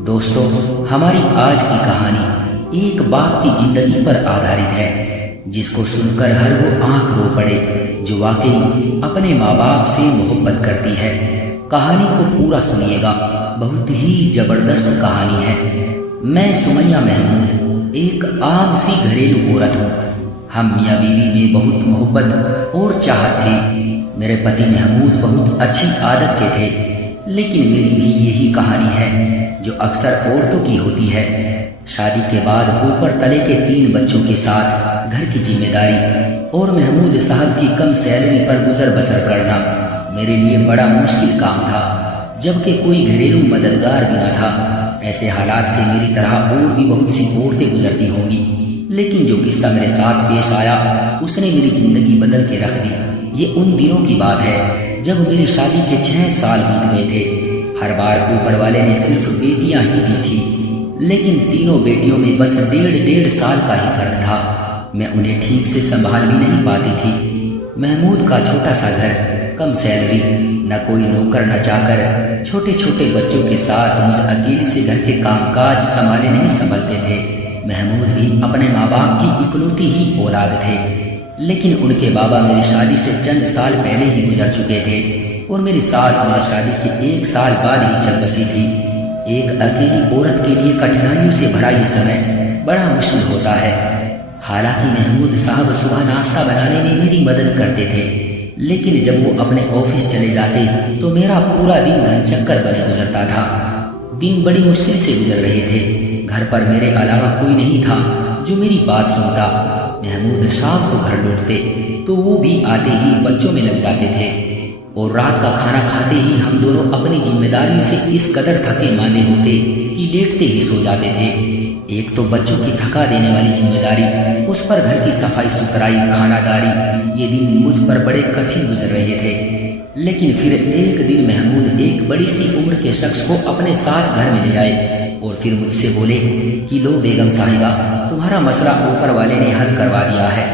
دوستو، ہماری آج کی کہانی ایک باپ کی زندگی پر آدھارت ہے، جس کو سن کر ہر وہ آنکھ رو پڑے جو واقعی اپنے ماں باپ سے محبت کرتی ہے۔ کہانی کو پورا سنیے گا، بہت ہی زبردست کہانی ہے۔ میں سمیہ محمود ایک عام سی گھریلو عورت ہوں۔ ہم میاں بیوی میں بہت محبت اور چاہت تھی۔ میرے پتی محمود بہت اچھی عادت کے تھے، لیکن میری بھی یہی کہانی ہے جو اکثر عورتوں کی ہوتی ہے۔ شادی کے بعد اوپر تلے کے 3 بچوں کے ساتھ گھر کی ذمہ داری اور محمود صاحب کی کم سیلری پر گزر بسر کرنا میرے لیے بڑا مشکل کام تھا، جبکہ کوئی گھریلو مددگار بھی نہ تھا۔ ایسے حالات سے میری طرح اور بھی بہت سی عورتیں گزرتی ہوں گی، لیکن جو قصہ میرے ساتھ پیش آیا اس نے میری زندگی بدل کے رکھ دی۔ یہ ان دنوں کی بات ہے جب میری شادی کے 6 سال بیت گئے تھے۔ ہر بار اوپر والے نے صرف بیٹیاں ہی دی تھی، لیکن تینوں بیٹیوں میں بس 1.5 سال کا ہی فرق تھا۔ میں انہیں ٹھیک سے سنبھال بھی نہیں پاتی تھی۔ محمود کا چھوٹا سا گھر، کم سیلری، نہ کوئی نوکر نہ چاکر، چھوٹے چھوٹے بچوں کے ساتھ مجھے اکیلے سے گھر کے کام کاج سنبھالے نہیں سنبھلتے تھے۔ محمود بھی اپنے ماں باپ کی اکلوتی ہی اولاد تھے، لیکن ان کے بابا میری شادی سے چند سال پہلے ہی گزر چکے تھے اور میری ساس میری شادی کے 1 سال بعد ہی چل بسی تھی۔ ایک اکیلی عورت کے لیے کٹھنائیوں سے بھرا یہ سمے بڑا مشکل ہوتا ہے۔ حالانکہ محمود صاحب صبح ناشتہ بنانے میں میری مدد کرتے تھے، لیکن جب وہ اپنے آفس چلے جاتے تو میرا پورا دن گھن چکر بنے گزرتا تھا۔ دن بڑی مشکل سے گزر رہے تھے۔ گھر پر میرے علاوہ کوئی نہیں تھا جو میری بات سنتا۔ محمود شام کو گھر لوٹتے تو وہ بھی آتے ہی بچوں میں لگ جاتے تھے، اور رات کا کھانا کھاتے ہی ہم دونوں اپنی ذمہ داریوں سے اس قدر تھکے ماندے ہوتے کہ لیٹتے ہی سو جاتے تھے۔ ایک تو بچوں کی تھکا دینے والی ذمہ داری، اس پر گھر کی صفائی ستھرائی، کھانا داری، یہ دن مجھ پر بڑے کٹھن گزر رہے تھے۔ لیکن پھر ایک دن محمود ایک بڑی سی عمر کے شخص کو اپنے ساتھ گھر میں لے آئے اور پھر مجھ سے بولے کہ لو بیگم صاحبہ، تمہارا مسئلہ اوپر والے نے حل کروا دیا ہے۔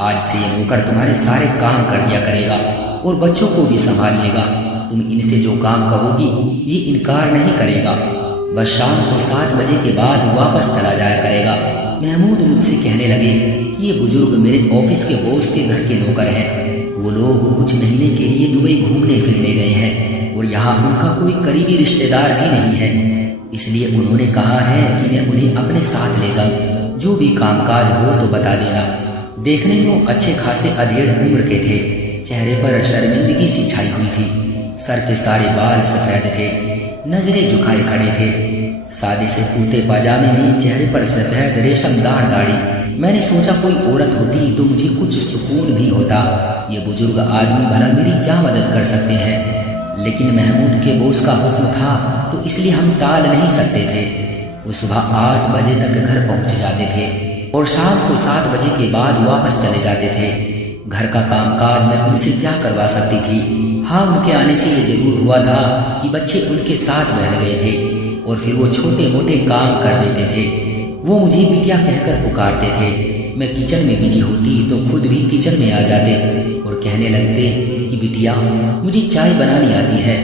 آج سے یہ نوکر تمہارے سارے کام کر دیا کرے گا اور بچوں کو بھی سنبھال لے گا۔ تم ان سے جو کام کہو گی یہ انکار نہیں کرے گا، بس شام کو 7 بجے کے بعد واپس چلا جایا کرے گا۔ محمود مجھ سے کہنے لگے کہ یہ بزرگ میرے آفس کے باس کے گھر کے نوکر ہیں۔ وہ لوگ کچھ مہینے کے لیے دبئی گھومنے پھرنے گئے ہیں اور یہاں ان کا کوئی قریبی رشتہ دار بھی نہیں ہے، اس لیے انہوں نے کہا ہے کہ میں انہیں اپنے ساتھ لے جاؤں۔ جو بھی کام کاج ہو تو بتا دینا۔ دیکھنے میں وہ اچھے خاصے ادھیڑ عمر کے تھے، چہرے پر شرمندگی سی چھائی ہوئی تھی، سر کے سارے بال سفید تھے، نظریں جھکائے کھڑے تھے، سادے سے کرتے پاجامے میں، چہرے پر سفید ریشم دار داڑھی۔ میں نے سوچا کوئی عورت ہوتی تو مجھے کچھ سکون بھی ہوتا۔ یہ بزرگ آدمی بھلا میری کیا مدد کر سکتے ہیں؟ لیکن محمود کے بوس کا حکم تھا تو اس لیے ہم ٹال نہیں سکتے تھے۔ وہ صبح 8 بجے تک گھر پہنچ جاتے تھے اور شام کو 7 بجے کے بعد واپس چلے جاتے تھے۔ گھر کا کام کاج میں ان سے کیا کروا سکتی تھی؟ ہاں، ان کے آنے سے یہ ضرور ہوا تھا کہ بچے ان کے ساتھ بیٹھ گئے تھے اور پھر وہ چھوٹے موٹے کام کر دیتے تھے۔ وہ مجھے بٹیا کہہ کر پکارتے تھے۔ میں کچن میں بزی ہوتی تو خود بھی کچن میں آ جاتے اور کہنے لگتے کہ بٹیا، مجھے چائے بنانی آتی ہے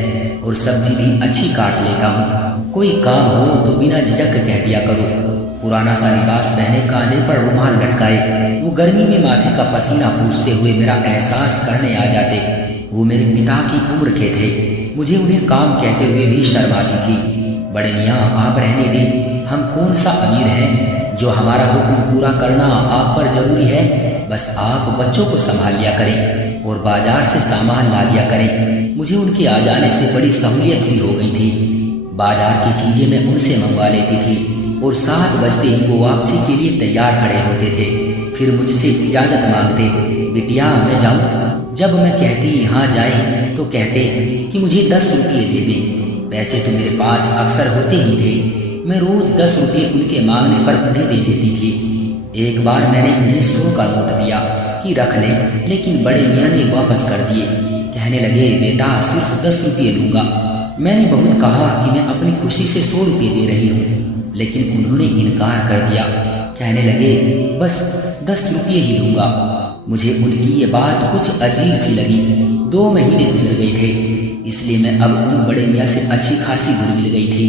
اور سبزی بھی اچھی کاٹ لیتا ہوں، کوئی کام ہو تو بنا جھجک کہہ دیا کرو۔ پرانا سا لباس پہنے، کاندھے پر رومال لٹکائے، وہ گرمی میں ماتھے کا پسینہ پوچھتے ہوئے میرا احساس کرنے آ جاتے۔ وہ میرے پتا کی عمر کے تھے، مجھے انہیں کام کہتے ہوئے بھی شرم آتی تھی۔ بڑے میاں، آپ رہنے دیں، ہم کون سا امیر ہیں جو ہمارا حکم پورا کرنا آپ پر ضروری ہے؟ بس آپ بچوں کو سنبھال لیا کریں اور بازار سے سامان لا دیا کریں۔ مجھے ان کے آ جانے سے بڑی سہولیت سی ہو گئی تھی۔ بازار کی چیزیں میں ان سے منگوا لیتی تھی اور 7 بجتے ہی وہ واپسی کے لیے تیار کھڑے ہوتے تھے۔ پھر مجھ سے اجازت مانگتے، بیٹیا میں جاؤں؟ جب میں کہتی ہاں جائیں تو کہتے کہ مجھے 10 روپے دے دیں۔ پیسے تو میرے پاس اکثر ہوتے ہی تھے، میں روز 10 روپے ان کے مانگنے پر انہیں دے دیتی تھی۔ ایک بار میں نے انہیں 100 کا نوٹ دیا کہ رکھ لیں، لیکن بڑے میاں نے واپس کر دیے۔ کہنے لگے بیٹا صرف 10 روپے دوں گا۔ میں نے بہت کہا کہ میں اپنی خوشی سے 100 روپے دے رہی ہوں، لیکن انہوں نے انکار کر دیا۔ کہنے لگے بس 10 روپے ہی دوں گا۔ مجھے ان کی یہ بات کچھ عجیب سی لگی۔ 2 مہینے گزر گئے تھے، اس لیے میں اب ان بڑے میاں سے اچھی خاصی گھل مل گئی تھی۔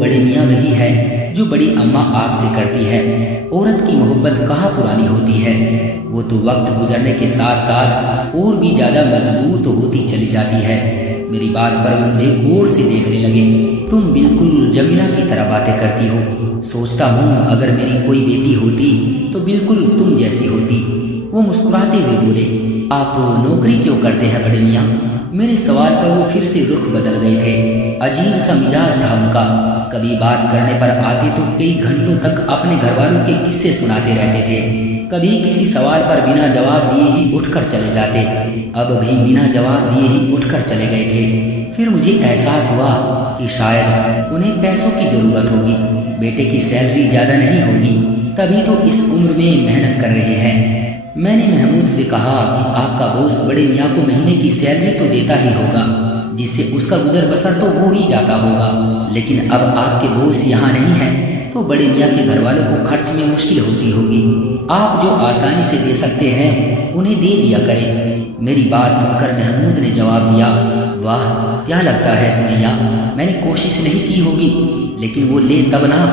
بڑے میاں وہی ہے جو بڑی اماں آپ سے کرتی ہے۔ عورت کی محبت کہاں پرانی ہوتی ہے، وہ تو وقت گزرنے کے ساتھ ساتھ اور بھی زیادہ مضبوط ہوتی چلی جاتی ہے۔ میری بات پر وہ مجھے غور سے دیکھنے لگے۔ تم بالکل جمیلہ کی طرح باتیں کرتی ہو، سوچتا ہوں اگر میری کوئی بیٹی ہوتی تو بالکل تم جیسی ہوتی۔ وہ مسکراتے ہوئے بولے، آپ نوکری کیوں کرتے ہیں بڑے میاں؟ میرے سوال پر وہ پھر سے رخ بدل گئے تھے۔ عجیب سا مزاج تھا ان کا، کبھی بات کرنے پر آتے تو کئی گھنٹوں تک اپنے گھر والوں کے قصے سناتے رہتے تھے، کبھی کسی سوال پر بنا جواب دیے ہی اٹھ کر چلے جاتے، اب بھی بنا جواب دیے ہی اٹھ کر چلے گئے تھے۔ پھر مجھے احساس ہوا کہ شاید انہیں پیسوں کی ضرورت ہوگی، بیٹے کی سیلری زیادہ نہیں ہوگی، تبھی تو اس عمر میں محنت کر رہے ہیں۔ میں نے محمود سے کہا کہ آپ کا دوست بڑے میاں کو مہینے کی سیلری تو دیتا ہی ہوگا، جس سے اس کا گزر بسر تو ہو ہی جاتا ہوگا، لیکن اب آپ کے دوست یہاں نہیں ہیں تو بڑے میاں کے گھر والوں کو خرچ میں مشکل ہوتی ہوگی، آپ جو آسانی سے دے سکتے ہیں انہیں دے دیا کریں۔ میری بات سن کر محمود نے جواب دیا، واہ کیا لگتا ہے سمیہ، میں نے کوشش نہیں کی ہوگی، لیکن وہ لے تب نہ،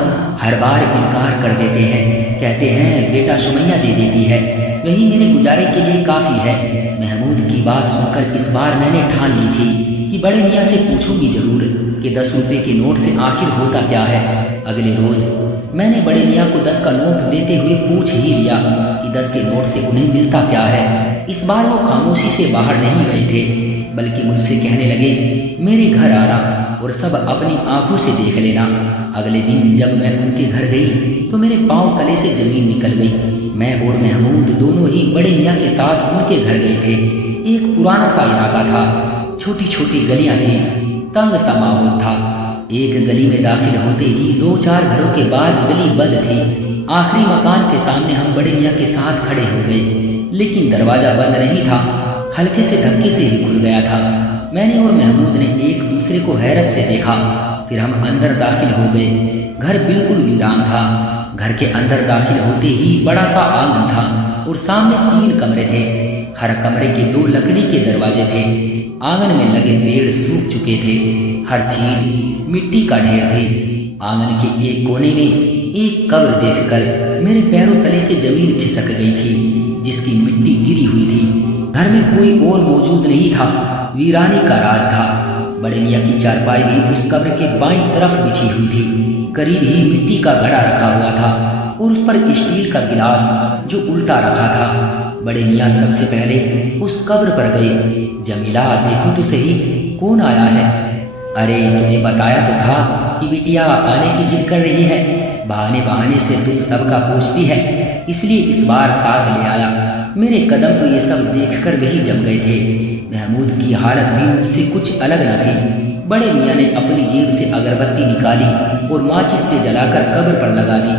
ہر بار انکار کر دیتے ہیں، کہتے ہیں بیٹا سمیہ دے دیتی ہے، وہی میرے گزارے کے لیے کافی ہے۔ محمود کی بات سن کر اس بار میں نے ٹھان لی تھی کہ بڑے میاں سے پوچھوں گی ضرور کہ 10 روپے کے نوٹ سے آخر ہوتا کیا ہے۔ اگلے روز میں نے بڑے میاں کو 10 کا نوٹ دیتے ہوئے پوچھ ہی لیا کہ 10 کے نوٹ سے انہیں ملتا کیا ہے۔ اس بار وہ خاموشی سے باہر نہیں گئے تھے، بلکہ مجھ سے کہنے لگے، میرے گھر آنا اور سب اپنی آنکھوں سے دیکھ لینا۔ اگلے دن جب میں ان کے گھر گئی تو میرے پاؤں تلے سے زمین نکل گئی۔ میں اور محمود دونوں ہی بڑے میاں کے ساتھ ان کے گھر گئے تھے۔ ایک پرانا سا علاقہ تھا، چھوٹی چھوٹی گلیاں تھیں، تنگ سا ماحول تھا۔ ایک گلی میں داخل ہوتے ہی 2-4 گھروں کے بعد گلی بند تھی۔ آخری مکان کے سامنے ہم بڑے میاں کے ساتھ کھڑے ہو گئے، لیکن دروازہ بند نہیں تھا، ہلکے سے دھکے سے ہی کھل گیا تھا۔ میں نے اور محمود نے ایک دوسرے کو حیرت سے دیکھا، پھر ہم اندر داخل ہو گئے۔ گھر بالکل ویران تھا۔ گھر کے اندر داخل ہوتے ہی بڑا سا آنگن تھا اور سامنے 3 کمرے تھے، ہر کمرے کے 2 لکڑی کے دروازے تھے۔ آنگن میں لگے پیڑ سوکھ چکے تھے، ہر چیز مٹی کا ڈھیر تھی۔ آنگن کے ایک کونے میں ایک قبر دیکھ کر میرے پیروں تلے سے زمین کھسک گئی تھی، جس کی مٹی گری ہوئی تھی۔ گھر میں کوئی اور موجود نہیں تھا، ویرانی کا راز تھا۔ بڑے میاں کی چارپائی بھی اس قبر کے بائیں طرف بچھی ہوئی تھی، قریب ہی مٹی کا گھڑا رکھا ہوا تھا اور اس پر اسٹیل کا گلاس جو الٹا رکھا تھا۔ بڑے میاں سب سے پہلے اس قبر پر گئے۔ جمیلہ دیکھو تو صحیح کون آیا ہے؟ ارے تمہیں بتایا تو تھا کہ بیٹیا آنے کی ضد کر رہی ہے، بہانے بہانے سے تم سب کا پوچھتی ہے، اس لیے اس بار ساتھ لے آیا۔ میرے قدم تو یہ سب دیکھ کر وہی جم گئے تھے۔ محمود کی حالت بھی مجھ سے کچھ الگ نہ تھی۔ بڑے میاں نے اپنی جیب سے اگربتی نکالی اور ماچس سے جلا کر قبر پر لگا دی،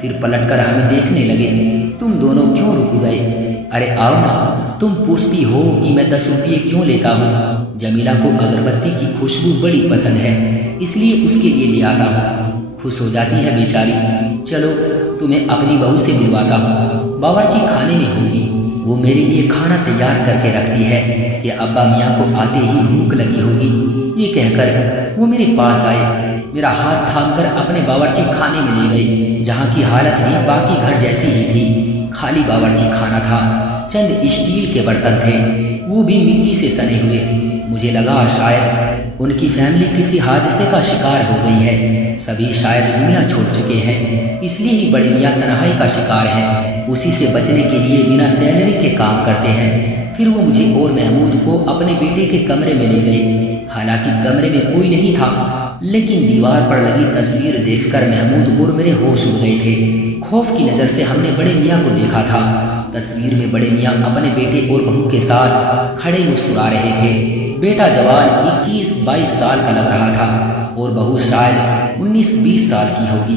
پھر پلٹ کر ہمیں دیکھنے لگے۔ تم دونوں کیوں رک گئے؟ ارے آؤ نا، تم پوچھتی ہو کہ میں 10 روپے کیوں لیتا ہوں؟ جمیلہ کو اگربتی کی خوشبو بڑی پسند ہے، اس لیے اس کے لیے لے آتا ہوں، خوش ہو جاتی ہے بیچاری۔ چلو تمہیں اپنی بہو سے ملواتا ہوں، باورچی خانے میں ہوگی، وہ میرے لیے کھانا تیار کر کے رکھتی ہے کہ ابا میاں کو آتے ہی بھوک لگی ہوگی۔ یہ کہہ کر وہ میرے پاس آئے، میرا ہاتھ تھام کر اپنے باورچی خانے میں لے گئے، جہاں کی حالت بھی باقی گھر جیسی ہی تھی۔ خالی باورچی خانہ تھا، چند اسٹیل کے برتن تھے، وہ بھی مٹی سے سنے ہوئے۔ مجھے لگا شاید ان کی فیملی کسی حادثے کا شکار ہو گئی ہے، سبھی شاید دنیا چھوڑ چکے ہیں، اس لیے ہی بڑے میاں تنہائی کا شکار ہیں، اسی سے بچنے کے لیے بنا سیلری کے کام کرتے ہیں۔ پھر وہ مجھے اور محمود کو اپنے بیٹے کے کمرے میں لے گئے۔ حالانکہ کمرے میں کوئی نہیں تھا، لیکن دیوار پر لگی تصویر دیکھ کر محمود اور میرے ہوش اڑ گئے تھے۔ خوف کی نظر سے ہم نے بڑے میاں کو دیکھا تھا۔ تصویر میں بڑے میاں اپنے بیٹے اور بہو کے ساتھ کھڑے مسکرا رہے تھے۔ بیٹا جوان 21-22 سال کا لگ رہا تھا اور بہو شاید 19-20 سال کی ہوگی۔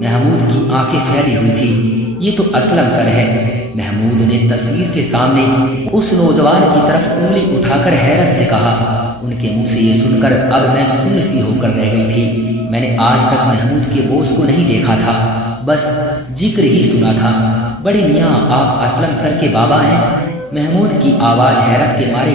محمود کی آنکھیں پھیلی ہوئی تھی۔ یہ تو اسلم سر ہے۔ محمود نے تصویر کے سامنے اس نوجوان کی طرف انگلی اٹھا کر حیرت سے کہا۔ ان کے منہ سے یہ سن کر اب میں سن سی ہو کر رہ گئی تھی۔ میں نے آج تک محمود کے بوس کو نہیں دیکھا تھا، بس ذکر ہی سنا تھا۔ بڑے میاں آپ اسلم سر کے بابا ہیں؟ محمود کی آواز حیرت کے مارے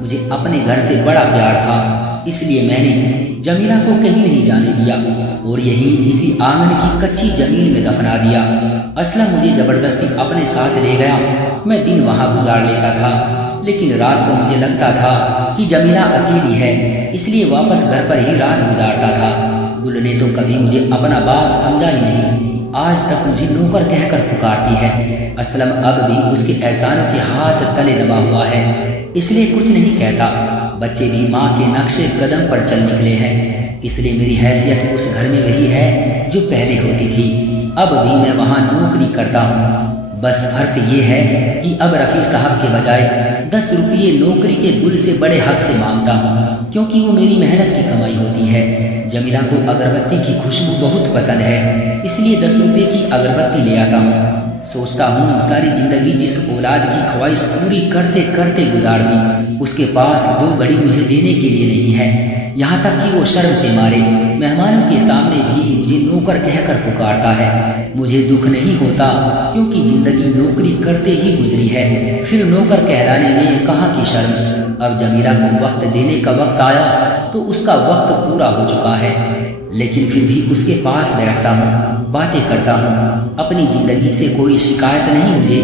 مجھے اپنے گھر سے بڑا پیار تھا، اس لیے میں نے جمیلہ کو کہیں نہیں جانے دیا اور یہیں اسی آنگن کی کچی زمین میں دفنا دیا۔ اسلم مجھے زبردستی اپنے ساتھ لے گیا۔ میں دن وہاں گزار لیتا تھا، لیکن رات کو مجھے لگتا تھا کہ جمیلہ اکیلی ہے، اس لیے واپس گھر پر ہی رات گزارتا تھا۔ گل نے تو کبھی مجھے اپنا باپ سمجھا ہی نہیں، آج تک مجھے نوکر کہہ کر پکارتی ہے۔ اسلم اب بھی اس کے احسانوں کے ہاتھ تلے دبا ہوا ہے، اس لیے کچھ نہیں کہتا۔ بچے بھی ماں کے نقش قدم پر چل نکلے ہیں، اس لیے میری حیثیت اس گھر میں وہی ہے جو پہلے ہوتی تھی۔ اب بھی میں وہاں نوکری کرتا ہوں، بس فرق یہ ہے کہ اب رفیع صاحب کے بجائے 10 روپیے نوکری کے گل سے بڑے حق سے مانگتا ہوں، کیونکہ وہ میری محنت کی کمائی ہوتی ہے۔ جمیلہ کو اگربتی کی خوشبو بہت پسند ہے، اس لیے 10 روپے کی اگربتی لے آتا ہوں۔ سوچتا ہوں ساری زندگی جس اولاد کی خواہش پوری کرتے کرتے گزار دی، اس کے پاس 2 گھڑی مجھے دینے کے لیے نہیں ہے، یہاں تک کہ وہ شرم کے مارے مہمانوں کے سامنے بھی مجھے نوکر کہہ کر پکارتا ہے۔ مجھے دکھ نہیں ہوتا، کیونکہ زندگی نوکری کرتے ہی گزری ہے، پھر نوکر کہلانے میں کہاں کی شرم۔ اب جمیلہ کو وقت دینے کا وقت آیا تو اس کا وقت پورا ہو چکا ہے، لیکن پھر بھی اس کے پاس بیٹھتا ہوں، باتیں کرتا ہوں۔ اپنی زندگی سے کوئی شکایت نہیں مجھے۔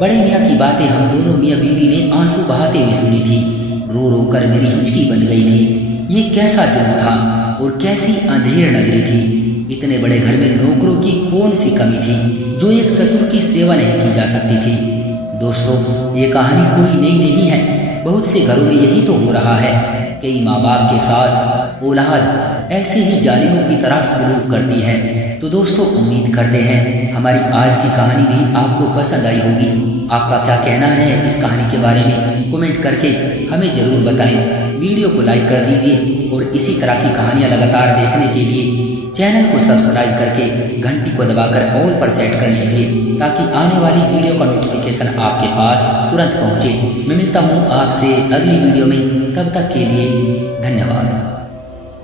بڑے میاں کی باتیں ہم دونوں میاں بیوی نے آنسو بہاتے ہوئے سنی تھی، رو رو کر میری ہچکی بن گئی تھی۔ یہ کیسا جرم تھا اور کیسی اندھیر نگری تھی۔ اتنے بڑے گھر میں نوکروں کی کون سی کمی تھی جو ایک سسر کی سیوا نہیں کی جا سکتی تھی۔ دوستو، یہ کہانی کوئی نئی نہیں ہے، بہت سے گھروں میں یہی تو ہو رہا ہے۔ کئی ماں باپ کے ساتھ اولاد ایسے ہی ظالموں کی طرح سلوک کرتی ہے۔ تو دوستو، امید کرتے ہیں ہماری آج کی کہانی بھی آپ کو پسند آئی ہوگی۔ آپ کا کیا کہنا ہے اس کہانی کے بارے میں کمنٹ کر کے ہمیں ضرور بتائیں۔ ویڈیو کو لائک کر دیجیے اور اسی طرح کی کہانیاں لگاتار دیکھنے کے لیے چینل کو سبسکرائب کر کے گھنٹی کو دبا کر آل پر سیٹ کر لیجیے، تاکہ آنے والی ویڈیو کا نوٹیفیکیشن آپ کے پاس ترنت پہنچے۔ میں ملتا ہوں آپ سے اگلی ویڈیو میں، تب تک کے لیے دھنیہ واد۔